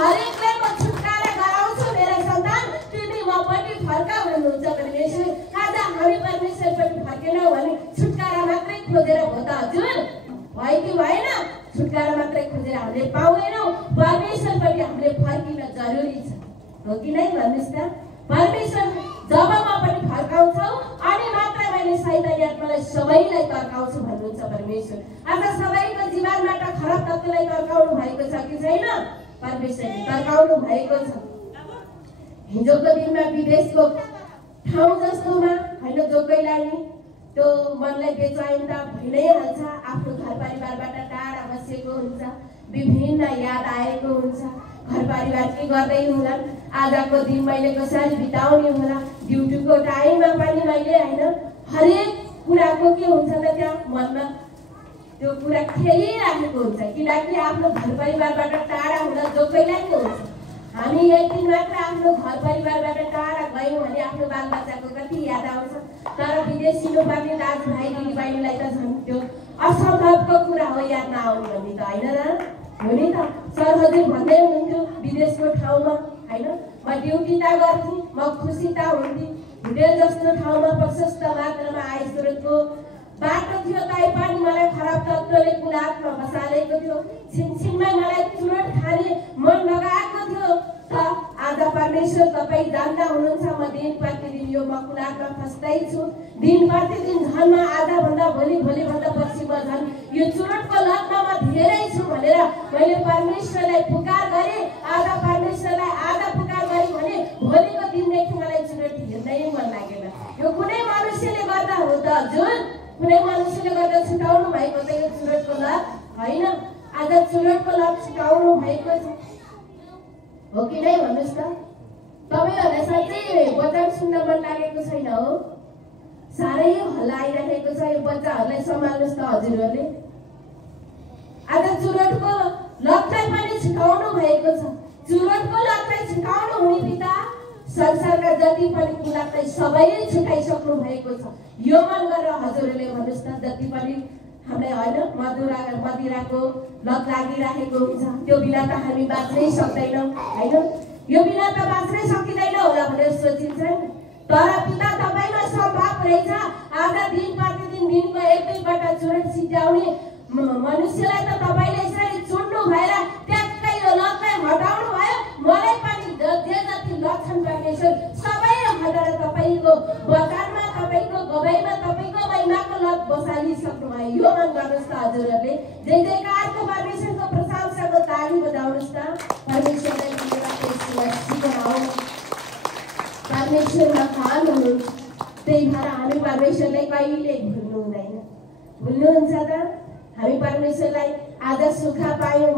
हरेकलाई म छुटकारा गराउँछु मेरा सन्तान, तिमी मपट्टि फर्का भन्नुहुन्छ परमेश्वर। आज हामी परमेश्वरपट्टि फर्केनौँ भने छुटकारा मात्रै खोजेर हो त हजुर? भयो कि भएन? छुटकारा मात्रै खोजेर हामीले पाउँदैनौँ, परमेश्वरपट्टि हामीले फर्किन जरुरी छ, हो कि नै? भन्नुहोस् त। परमेश्वर जब मपट्टि फर्काउँछौ अनि मात्र मैले शैतानी आत्मालाई सबैलाई तर्काउँछु भन्नुहुन्छ परमेश्वर। आज सबैको जीवनबाट खराब तत्त्वलाई तर्काउनु भएको छ कि छैन? परमेश्वरले तर्काउनु भएको छ। हिजोको दिनमा विदेशको ठाउँ जस्तोमा होइन, जो कोहीलाई नि त्यो मनलाई बेचैनता भइ नै हाल्छ, आफ्नो घर परिवारबाट टाढा बसेको हुन्छ, विभिन्न याद आएको हुन्छ, घर परिवार के गर्दै हुलान्, आजको दिन मैले कसरी बिताउने होला, ड्युटीको टाइममा पनि मैले होइन हरेक कुराको के हुन्छ त त्यहाँ मनमा त्यो कुरा खेलिराखेको हुन्छ, किनकि आफ्नो घर परिवारबाट टाढा हुँदा जो कोहीलाई के हुन्छ, हामी एक दिन मात्र आफ्नो घर परिवारबाट टाढा गयौँ भने आफ्नो बालबच्चाको कति याद आउँछ। तर विदेश सिनुपर्ने दाजुभाइ दिदीबहिनीलाई त झन् त्यो असम्भवको कुरा हो याद नआउनु भन्ने त, होइन र? हो नि त। सर हजुर भन्दै हुनुहुन्थ्यो विदेशको ठाउँमा होइन म ड्युटी त गर्थेँ, म खुसी त हुन्थेँ, होटेल जस्तो ठाउँमा प्रशस्त मात्रामा आय स्रोतको बाटो थियो तैपनि मलाई खराब तत्त्वले कुलात्मा बसालेको थियो, छिनछिनमै मलाई चुरोट खाने मन लगाएको थियो। त आज परमेश्वर तपाईँ जान्दा हुनुहुन्छ म दिन प्रतिदिन यो मकुलातमा फस्दैछु, दिन प्रतिदिन झन् म आजभन्दा भोलिभन्दा पछि म झन् यो चुरोटको लतमा धेरै छु भनेर मैले परमेश्वरलाई पुकार गरेँ। आज परमेश्वरलाई आज पुकार गरेँ भने भोलिको दिनदेखि मलाई चुरोट हेर्दै मन लागेन। यो कुनै मनुष्यले गर्दा हो त हजुर? कुनै मनुष्यले गर्दा छुटाउनु भएको त यो चुरोटको लत होइन। आज चुरोटको लत छुटाउनु भएको छ, हो कि नै? भन्नुहोस् त। तपाईँहरूलाई साँच्चै वचन सुन्न मन लागेको छैन हो? साह्रै हल्ला आइराखेको छ, यो बच्चाहरूलाई सम्हाल्नुहोस् त हजुरहरूले। आज चुरोटको लतलाई पनि छुटाउनु भएको छ, चुरोटको लतलाई छुटाउनु हुने पिता संसारका जति पनि कुलातलाई सबै छुटाइसक्नु भएको छ। यो मन गरेर हजुरहरूले भन्नुहोस् त, जति पनि हामीलाई होइन मदिराको लत लागिरहेको हुन्छ, त्यो बिना त हामी बाँच्नै सक्दैनौँ होइन, यो बिना त बाँच्नै सकिँदैन होला भनेर सोचिन्छ नि। तर पिता तपाईँमा सम्भव रहेछ। आज दिन प्रतिदिन दिनको एक दुईवटा चुरोट सिद्ध्याउने मनुष्यलाई त तपाईँले यसरी चुन्नु भएर ट्याक्कै यो लतलाई हटाउनु भयो। मलाई पनि जे जति लत छन् परमेश्वर सबै हटाएर तपाईँको वचनमा तपाईँको गवाईमा तपाईँको महिमाको लत बसालिसक्नु भयो। यो मन गर्नुहोस् त हजुरहरूले। जय जयकारको परमेश्वरको प्रशंसाको ताली बजाउनुहोस् त। परमेश्वरलाई परमेश्वर महान हुनुहुन्छ, त्यही भएर हामी परमेश्वरलाई कहिले भुल्नु हुँदैन। भुल्नुहुन्छ त? हामी परमेश्वरलाई आज सुख पायौँ